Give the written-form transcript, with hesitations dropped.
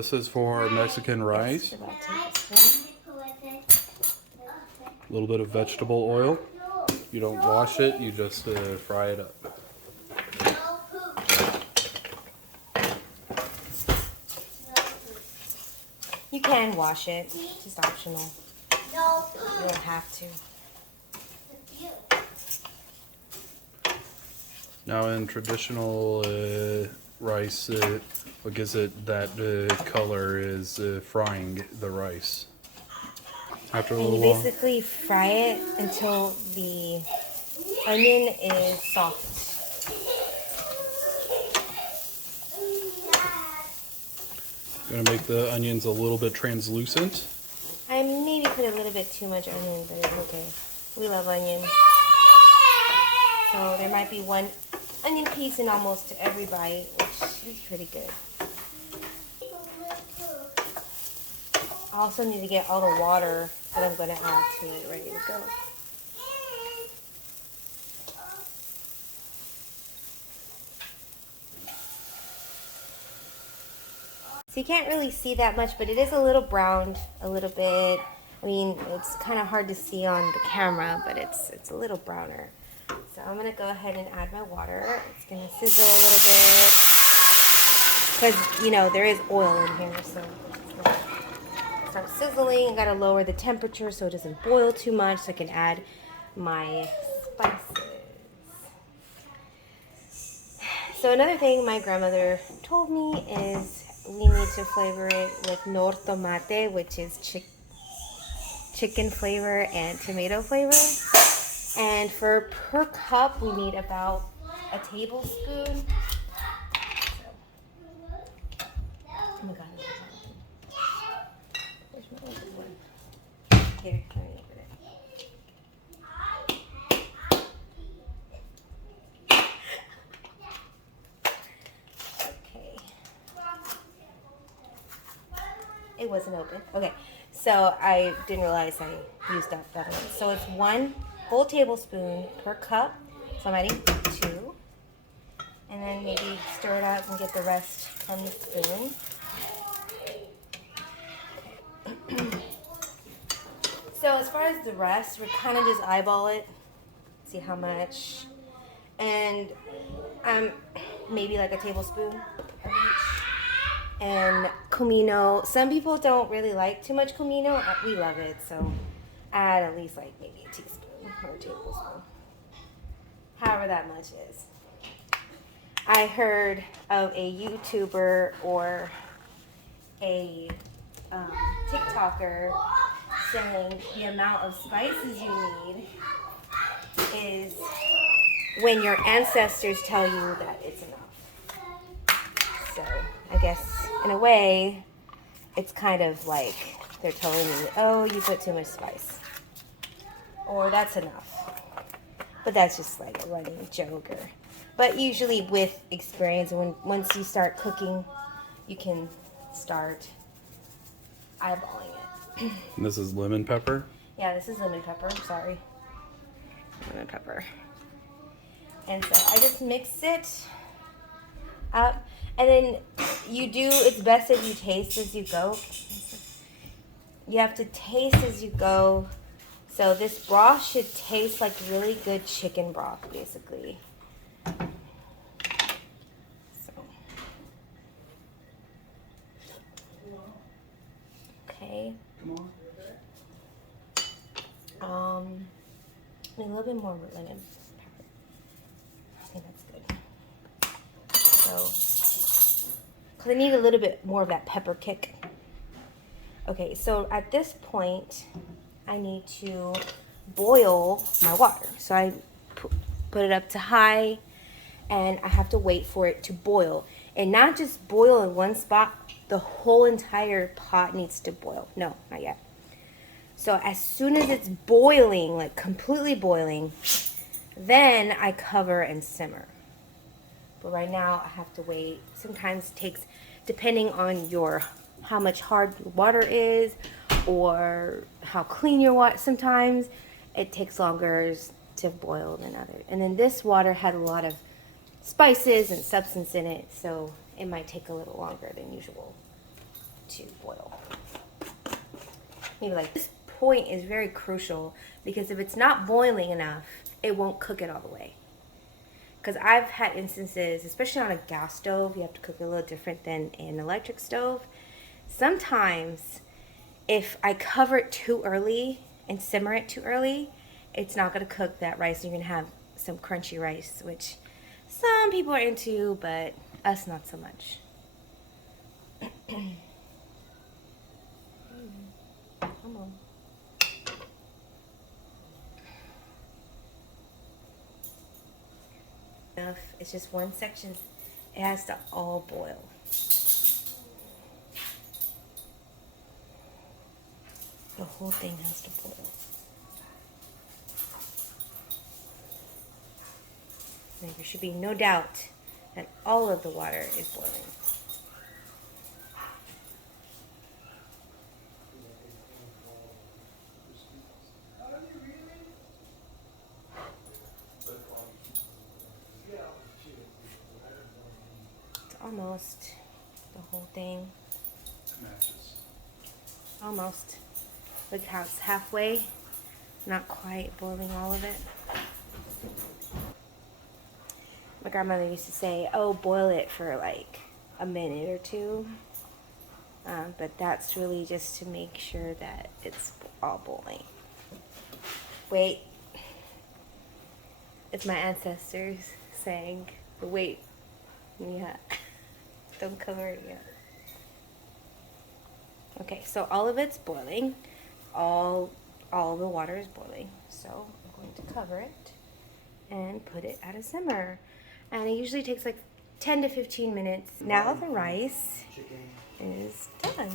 this is for Mexican rice. About a tablespoon. A little bit of vegetable oil. You don't wash it, you just fry it up. You can wash it, it's just optional. You don't have to. Now in traditional rice, what gives it that color is frying the rice. After a And little you while, basically fry it until the onion is soft. gonna make the onions a little bit translucent. I maybe put a little bit too much onion, but it's okay. We love onion. So there might be one onion piece in almost every bite, which is pretty good. I also need to get all the water that I'm going to add to it ready to go. So you can't really see that much, but it is a little browned, a little bit. I mean, it's kind of hard to see on the camera, but it's a little browner. So I'm going to go ahead and add my water. It's going to sizzle a little bit because, you know, there is oil in here, so start sizzling. I got to lower the temperature so it doesn't boil too much so I can add my spices. So another thing my grandmother told me is we need to flavor it with nor tomate, which is chicken flavor and tomato flavor. And for per cup, we need about a tablespoon. Oh my God. Where's my other one? Here, let me open it. Okay. It wasn't open. Okay. So I didn't realize I used up that one. So it's 1 whole tablespoon per cup. So I'm adding 2. And then maybe stir it up and get the rest from the spoon. So as far as the rest, we kind of just eyeball it, see how much, and maybe like a tablespoon of each. And comino, some people don't really like too much comino. We love it, so add at least like maybe a teaspoon or a tablespoon, however that much is. I heard of a YouTuber or a TikToker saying the amount of spices you need is when your ancestors tell you that it's enough. So I guess in a way it's kind of like they're telling me, oh, you put too much spice, or that's enough. But that's just like a running joke. But usually with experience, once you start cooking, you can start eyeballing it. And this is lemon pepper. Yeah, this is lemon pepper. Sorry. Lemon pepper. And so I just mix it up. And then it's best if you taste as you go. You have to taste as you go. So this broth should taste like really good chicken broth, basically. Okay. A little bit more lemon pepper. I think that's good. So, because I need a little bit more of that pepper kick. Okay, so at this point, I need to boil my water. So I put it up to high, and I have to wait for it to boil. And not just boil in one spot, the whole entire pot needs to boil. No, not yet. So as soon as it's boiling, like completely boiling, then I cover and simmer. But right now I have to wait. Sometimes it takes, depending on how much hard your water is or how clean your water, sometimes it takes longer to boil than others. And then this water had a lot of spices and substance in it, so it might take a little longer than usual. to boil. Maybe like this point is very crucial because if it's not boiling enough, it won't cook it all the way. Because I've had instances, especially on a gas stove, you have to cook it a little different than an electric stove. Sometimes if I cover it too early and simmer it too early, it's not going to cook that rice. You're going to have some crunchy rice, which some people are into, but us not so much. Come on. Enough. It's just one section. It has to all boil. The whole thing has to boil. Now, there should be no doubt that all of the water is boiling. It's almost the whole thing. Matches. Almost. Look how it's halfway. Not quite boiling all of it. My grandmother used to say, oh, boil it for like a minute or two. But that's really just to make sure that it's all boiling. Wait. It's my ancestors saying, wait. Yeah. Don't cover it yet. Okay, so all of it's boiling. All the water is boiling. So I'm going to cover it and put it at a simmer. And it usually takes like 10 to 15 minutes. Now the rice is done.